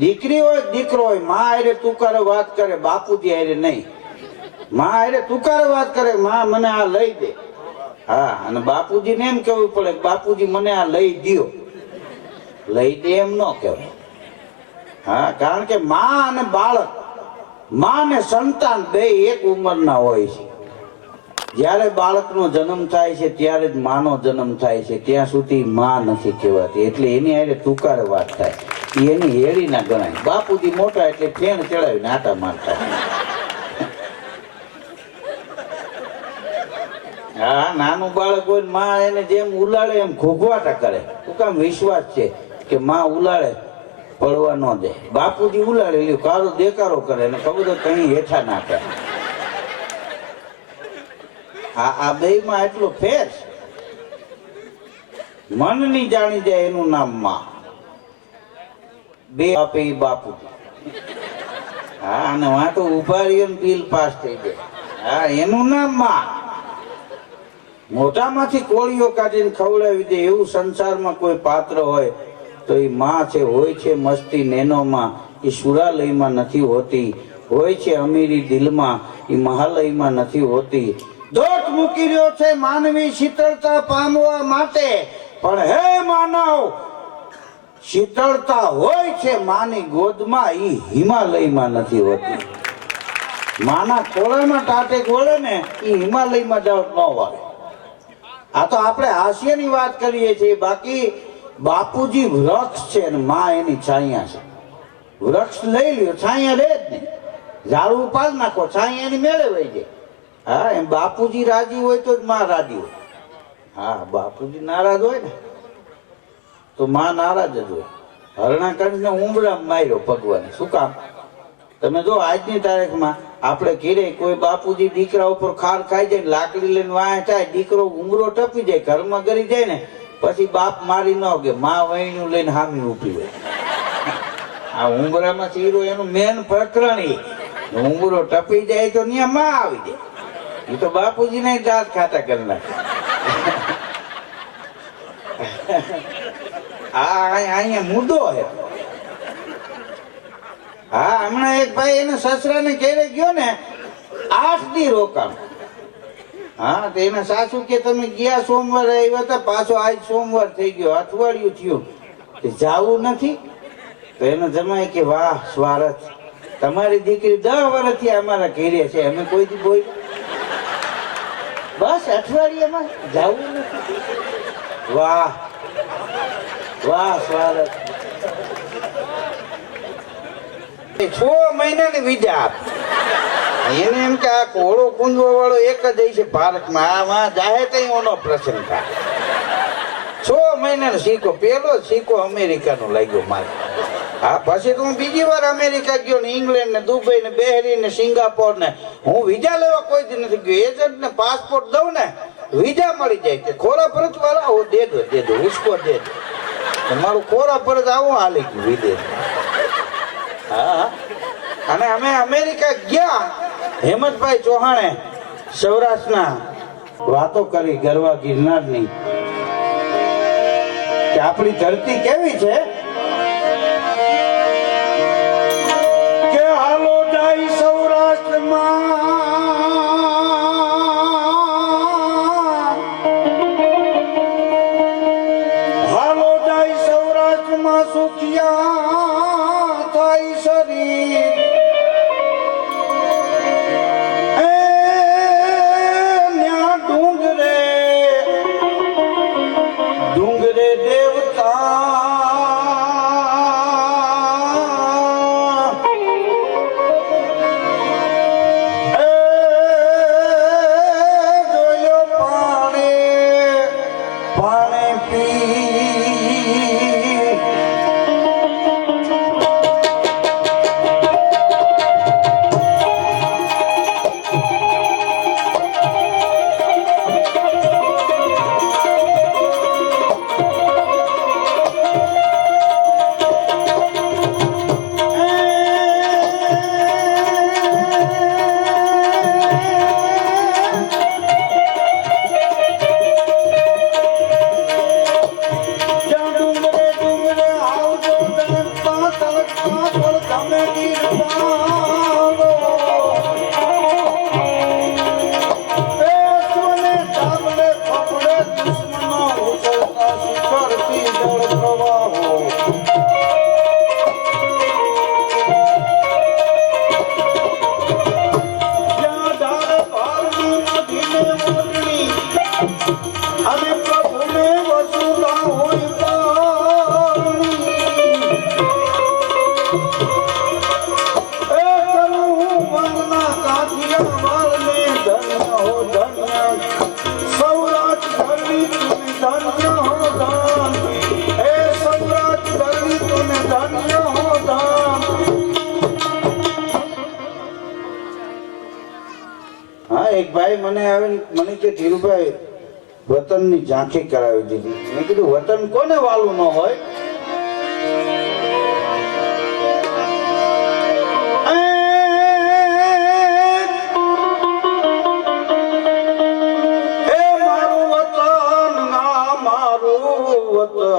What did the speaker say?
દીકરી હોય દીકરો હોય, માં હારે તુકારે વાત કરે, બાપુજી હારે નહીં. માં હારે તુકારે વાત કરે, માં મને આ લઈ દે. હા, અને બાપુજીને એમ કેવું પડે બાપુજી મને આ લઈ દ્યો. લઈ દે એમ ન કહેવાય. હા, કારણ કે માં અને બાળક, માં ને સંતાન બે એક ઉંમરના હોય છે. જ્યારે બાળકનો જન્મ થાય છે ત્યારે જ માનો જન્મ થાય છે, ત્યાં સુધી માં નથી કહેવાતી. એટલે એની હારે તુકારે વાત થાય, એની હેડી ના ગણાય. બાપુજી મોટા એટલે ફેણ ચડાવીને આટા મારતા. હા, નાનું બાળક હોય માં એને જેમ ઉલાડે એમ ઘોઘવાટા કરે. શું કામ? વિશ્વાસ છે કે માં ઉલાડે પડવા ન દે. બાપુજી ઉલાડે લ્યો કારો દેકારો કરે અને ખબર કઈ હેઠા નાખે. આ બે માં એટલો ફેર. મનની જાણી જાય એનું નામ માં. બે આપે ઈ બાપુજી. હા, અને વાં તો ઉભા રહ્યો ને બિલ પાસ થઈ જાય. હા, એનું નામ માં. મોઢામાંથી કોળીઓ કાઢીને ખવડાવી દે એવું સંસારમાં કોઈ પાત્ર હોય તો એ માં છે. હોય છે મસ્તી નેનોમાં, એ સુરાલયમાં નથી હોતી. હોય છે અમીરી દિલમાં, એ મહાલયમાં નથી હોતી. દોટ મૂકી રહ્યો છે માનવી શીતળતા પામવા માટે, પણ હે માનવ, શીતળતા હોય છે માની ગોદમાં, એ હિમાલયમાં નથી હોતી. માના ખોળામાં ટાટે ગોળે ને એ હિમાલયમાં ડાઉટ ન વાળે. આ તો આપણે હાસ્યની વાત કરીએ છીએ, બાકી બાપુજી વૃક્ષ છે ને માં એની છાયા છે. વૃક્ષ લઈ લ્યો, છાયા રહે જ નહીં. ઝાડું ઉપાડ નાખો, છાયા એની મેળે વહી જાય. હા, એમ બાપુજી રાજી હોય તો જ માં રાજી હોય. હા, બાપુજી નારાજ હોય ને તો માં નારાજ જ હોય. હરણા કરીને ઉમરા માર્યો ભગવાને. શું કામ? તમે જો આજની તારીખમાં આપણે ઘેરે કોઈ બાપુજી દીકરા ઉપર ખાર ખાઈ જાય, લાકડી લઈને વાય થાય, દીકરો ઉમરો ટપી જાય, ઘરમાં ગરી જાય ને પછી બાપ મારી ન કે માં વહીનું લઈને હામી ઉભી હોય. આ ઉમરામાં ચીરો એનું મેન પ્રકરણ. ઉમરો ટપી જાય તો ત્યાં માં આવી જાય. એ તો બાપુજી ને દાંત ખાતા કરી નાખે. અહીંયા મુદ્દો હે. હા, હમણાં એક ભાઈ એના સસરાને ઘેરે ગયો ને, 8 દી રોકાણ. હા, તો એના સાસુ કે તમે ગયા સોમવારે આવ્યા હતા, પાછો આજ સોમવાર થઈ ગયો, અઠવાડિયું થયું, જાવું નથી? તો એનો જમાઈ કે વાહ સ્વારથ, તમારી દીકરી 10 વર્ષથી અમારા ઘેરે છે, અમે કોઈ દી બોલ બસ અઠવાડિયામાં જાવું નથી? વાહ વાહ સ્વારથ. 6 મહિનાની વિજા આપ. એને એમ કે આ ઘોડો કુંજવા વાળો એક જ છે ભારતમાં, આમાં જાહે તઈ ઓનો પ્રસંગ થાય. 6 મહિનાનો સિક્કો, પેલો સિક્કો અમેરિકાનો લાગ્યો મારે. હા, પછી તો હું બીજી વાર અમેરિકા ગયો ને, ઇંગ્લેન્ડ ને, દુબઈ ને, બહેરીન ને, સિંગાપોર ને. હું વિઝા લેવા કોઈ દી નથી ગયો. એજન્ટ ને પાસપોર્ટ દઉં ને વિઝા મળી જાય કે ખોરા પરત વાળા હો દે દો ઉસકો દે દો. મારું ખોરા પરત આવું હાલી ગયું વિદેશ. હા, અને અમે અમેરિકા ગયા, હેમંતભાઈ ચૌહાણે સૌરાષ્ટ્રના વાતો કરી ગરવા ગિરનારની કે આપણી ધરતી કેવી છે. કે હાલો જાય સૌરાષ્ટ્રમાં, હાલો જાય સૌરાષ્ટ્રમાં, સુખિયા થાય શરીર. ડુંગરે દેવતા તમે ગીરવાળો એ સોને ચાવલે કપડે દુશ્મનો ઉતરતા શિખરથી જળ પ્રવાહો જ્યાં ડાળ પારની નદીને ઓઢણી અને પ્રભુને વસુતા હોય પારણી એ કરું વંદના કાઠિયાવાડને ધન્ય હો ધન્ય સૌરાષ્ટ્ર ધરણી તું ધન્ય હો ધન એ સૌરાષ્ટ્ર ધરણી તું ધન્ય હો ધન હા એક ભાઈ મને આવીને મને કે ધીરુભાઈ વતનની ઝાંખી કરાવી દીધી મેં કીધું વતન કોને વાલું ન હોય એ મારું વતન ના મારું વતન